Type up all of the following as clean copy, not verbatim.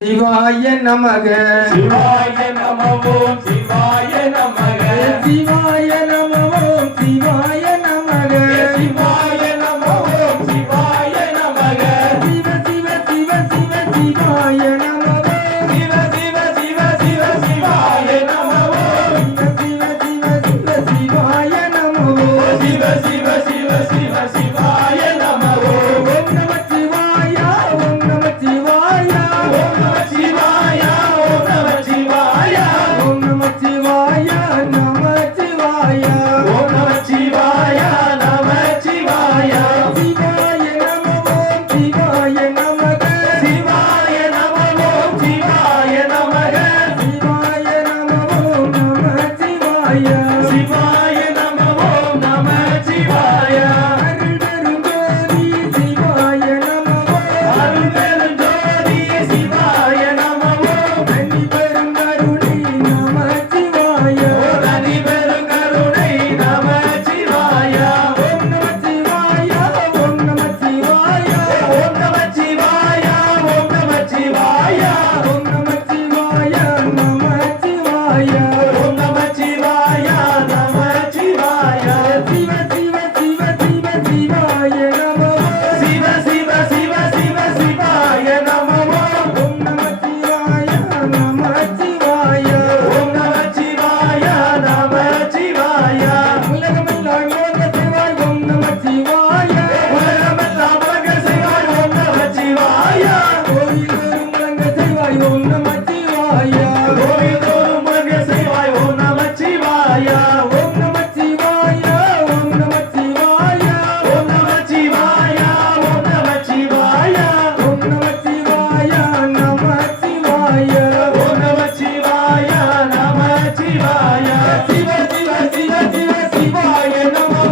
சிவாய நமக சிவாய நமவோம் சிவாய நமக சிவாய நமவோம் சிவாய நமக சிவாய நமவோம் சிவாய நமக சிவ சிவ சிவ சிவ சிவாய நமக சிவ சிவ சிவ சிவ சிவாய நமவோம் சிவ சிவ சிவ சிவ சிவாய நமக சிவ சிவ சிவ சிவ சிவாய நமவோம் ஓம் நம சிவாய ஓம் நம சிவாய ஓம் நம சிவாய ஓம் நம சிவாய ஓம் நம சிவாய நம சிவாய ஓம் நம சிவாய நம சிவாய சிவாய நமவோம் சிவாய நமக சிவாய நமவோம் சிவாய நமக சிவாய நமவோம் நம சிவாய சிவாய நமவோம் நம சிவாய அருள் பெருஞ்சோதி சிவாய நமவோம் அருள் பெருஞ்சோதி சிவாய நமவோம் தனி பெருங்கருணை நம சிவாய தனி பெருங்கருணை நம சிவாய ஓம் நம சிவாய ஓம் நம சிவாய ஓம் நம சிவாய ஓம் நம சிவாய ஓம் நம சிவாய நம சிவாய ஓம் நம சிவாய நம சிவாய சிவ சிவ சிவ சிவ சிவாய நமவோம் சிவ சிவ சிவ சிவ சிவாய நமவோம் ஓம் நம சிவாய நம சிவாய ஓம் நம சிவாய நம சிவாய உலகமெல்லாம் ஓங்க சிவாய் ஓம் நம சிவாய உலகமெல்லாம் உலக சிவாய் ஓம் நம சிவாய கோயில் தோறும் உலக சிவாய் ஓம் நம சிவாய கோயில் தோறும் உலக சிவாய் ஓம் நம சிவாய ஓம் நம சிவாய ஓம் நம சிவாய ஓம் நம சிவாய ஓம் நம சிவாய ஓம் நம சிவாய நம சிவாய ஓம் நம சிவாய நம சிவாய சிவ சிவ சிவ சிவ சிவாய நமோ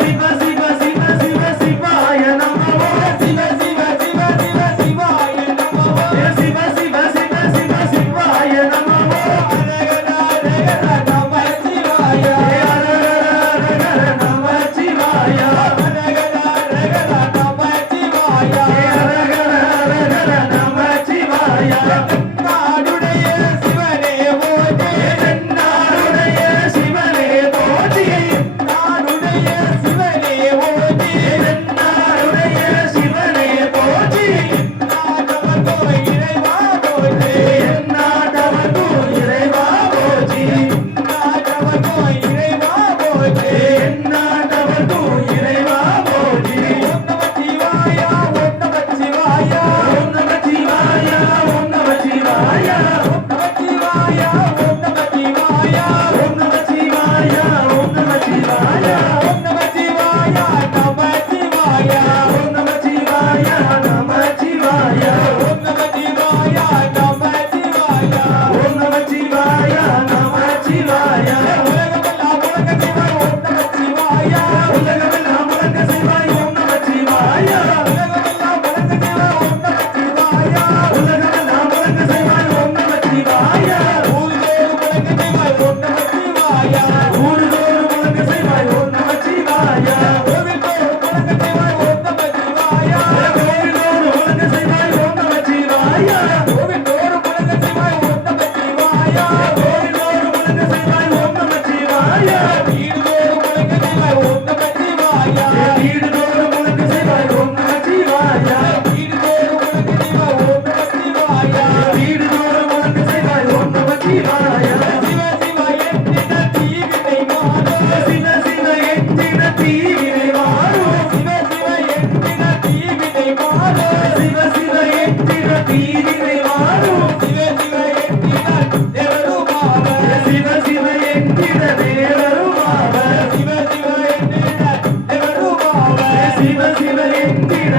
சிவ சிவ சிவ சிவ சிவாய நமோ சிவ சிவ சிவ சிவ சிவாய நமோ சிவ சிவ சிவ சிவ சிவாய நமோ நம சிவாய நம சிவாய நம சிவாய நம சிவாய நாடுடைய சிவனே ஓதே நாடுடைய சிவனே போற்றி நாடுடைய சிவனே ஓதே நாடுடைய சிவனே போற்றி நாட்டவர் இறைவா போதே நாட்டவர்க்கும் இறைவா போற்றி நாட்டவர் இறைவா போதே நாட்டவர்க்கும் இறைவா போற்றி ஓம் நம சிவாய ஓம் நம சிவாய ஓம் நம சிவாய ஓம் நம சிவாய ஓம் நம சிவாய ஓம் நம சிவாய ஓம் நம சிவாய ஓம் நம சிவாய ஓம் நம சிவாய நம சிவாய ஓம் நம சிவாய நம சிவாய ஓம் நம சிவாய நம சிவாய ஓம் நம சிவாய நம சிவாய உலகமெல்லாம் உலக சிவாய் ஓம் நம சிவாய உலகமெல்லாம் உலக சிவாய் ஓம் நம சிவாய உலகமெல்லாம் உலக சிவாய் ஓம் நம சிவாய உலகமெல்லாம் உலக சிவாய் ஓம் நம சிவாய ஊர்தோறும் உலக சிவாய் ஓம் நம சிவாய ஊர்தோறும் உலக சிவாய் ஓம் நம சிவாய கோவில்தோறும் உலக சிவாய் ஓம் நம சிவாய கோவிலோடு உலக சிவாய் ஓம் நம சிவாய கோவில்தோறும் உலக சிவாய் ஓம் நம சிவாய கோவிலோடு உலக சிவாய் ஓம் நம சிவாய வீடுதோறும் உலக சிவாய் ஓம் நம சிவாய வீடுதோறும் உலக சிவாய் ஓம் நம சிவாய வீடுதோறும் உலக சிவாய் ஓம் நம சிவாய வீடுதோறும் உலக சிவாய் ஓம் நம சிவாய சிவ சிவ என்கிற தீவினை மாதோ சிவ சிவ எத்தின தீவினை வாரும் சிவ சிவ என்கிற தீவினை மாதோ சிவ சிவ எத்தின தீவினை வாரும் சிவ சிவ என்கிற தேவருமாவ சிவ சிவ எத்தின தேவருமாவ சிவ சிவ என்கிற தேவருமாவ சிவ சிவ எத்தின